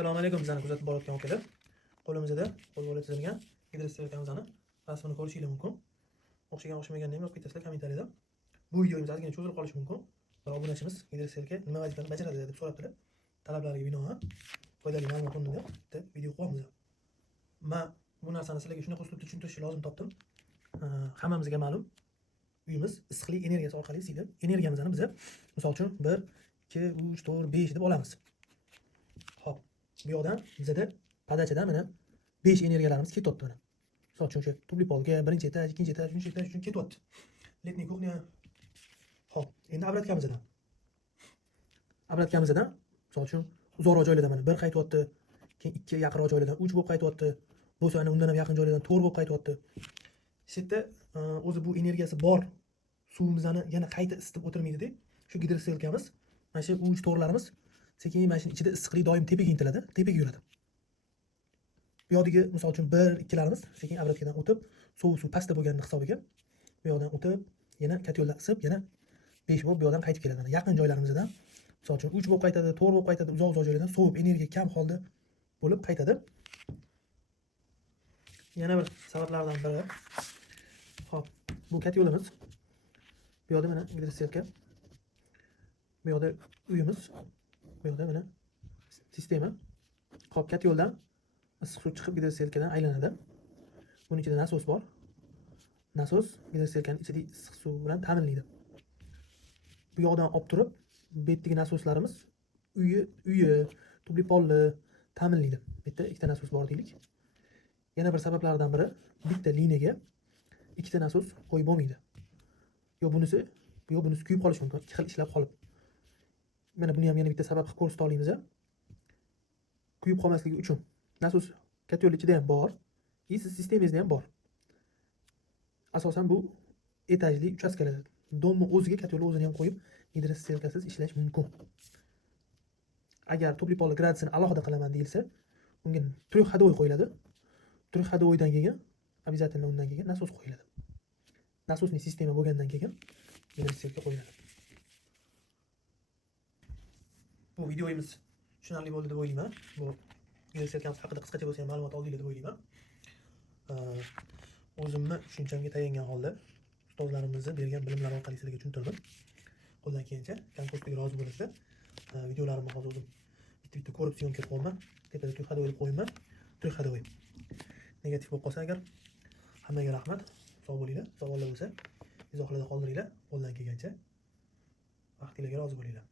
Assalomu alaykum bizani kuzatib borayotgan akalar. Qo'limizda qo'lbola chizilgan gidroselkamizani rasmini ko'rishingiz mumkin. O'xshagan-o'xshamaganini yozib ketasizlar kommentariyada. Bu videomiz ozgina cho'zilib qolishi mumkin. Bir obunachimiz gidroselka nima vazifani bajaradi deb so'rabdilar. Talablariga binoan foydali ma'lumot o'rnida bitta video qo'yamiz. Men bu narsani sizlarga shunaqa uslubda tushuntirishni lozim topdim. Hammamizga ma'lum, uyimiz issiqlik energiyasi orqali isiydi. Energiyamizni biz, misol uchun 1, 2, 3, 4, 5 deb olamiz. Xo'p, bu yoqdan bizada podachadan mana 5 energiyalarimiz ketyapti mana. Misol uchun o'sha tubli polga, birinchi etaj, ikkinchi etaj, uchinchi etaj uchun ketyapti. Letniy kuxnya. Xo'p, endi obratkamizdan. Obratkamizdan misol uchun uzoqroq joylardan mana 1 qaytyapti, keyin 2 yaqinroq joylardan 3 bo'lib qaytyapti. Bo'lsa ana undan ham yaqin joylardan 4 bo'lib qaytyapti. Shu yerda o'zi bu energiyasi bor suvimizni yana qayta isitib o'tirmaydi-da. Shu gidroselkamiz mana shu uch to'rlarimiz sekin mana shu ichida issiqlik doim tepaga intiladi, tepaga yuradi. Bu yoqdagi misol uchun 1, 2larimiz sekin obratkadan o'tib, suv pastda bo'lganini hisobiga bu yoqdan o'tib, yana katyoldan isib, yana 5 bo'lib bu yoqdan qaytib keladi. Mana yaqin joylarimizdan misol uchun 3 bo'lib qaytadi, 4 bo'lib qaytadi, uzoq joylardan sovib energiya kam holda bo'lib qaytadi. Yana bir sabablardan biri. Xo'p, bu katyolimiz. Bu yoqda mana gidroselka. Bu yoqda uyimiz. Bu yoqda mana sistema. Xo'p, katyoldan issiq suv chiqib gidroselkadan aylanadi. Buning ichida nasos bor. Nasos gidroselkaning ichidagi issiq suv bilan ta'minlaydi. Bu yoqdan olib turib, bu yerdagi nasoslarimiz uyi, tubli polni ta'minlaydi. Bu yerda ikkita nasos bor deylik. Yana bir sabablardan biri, bitta liniyaga ikkita nasos qo'yib bo'lmaydi. Yo bunisi kuyib qolishi mumkin, ikki xil ishlab qolib. Mana buni ham yana bitta sabab qilib ko'rsata olamiz. Kuyib qolmasligi uchun nasos katyol ichida ham bor, siz sistemangizda ham bor. Asosan bu etajli uchastkalar. Domni o'ziga katyolni o'zini ham qo'yib, gidroselkasiz ishlash mumkin. Agar tubli polni gradusini alohida qilaman deyilsa, unga 3 xodovoy qo'yiladi. 3 xodovoydan keyin обязательно undan keyin nasos qo'yiladi. Nasosning sistema bo'lgandan keyin gidroselka qo'yiladi. Bu videomiz tushunarli bo'ldi deb o'ylayman. Bu gidroselkamiz haqida qisqacha bo'lsa ham ma'lumot oldinglar deb o'ylayman. O'zimni tushunchamga tayangan holda ustozlarimizning bergan bilimlar orqali sizlarga tushuntirdim. Qo'ldan kelgancha konkursga rozi bo'lasizlar. Videolarimni hozir o'zim bitta ko'rib syomka qilyapman. Tepada 3 xodovoy qo'yaman. 3 xodovoy. Negativ bo'lib qolsa agar hammaga rahmat. Sog' bo'linglar. Savollar bo'lsa izohlarda qoldiringlar. Qo'ldan kelgancha vaqtingizga rozi bo'linglar.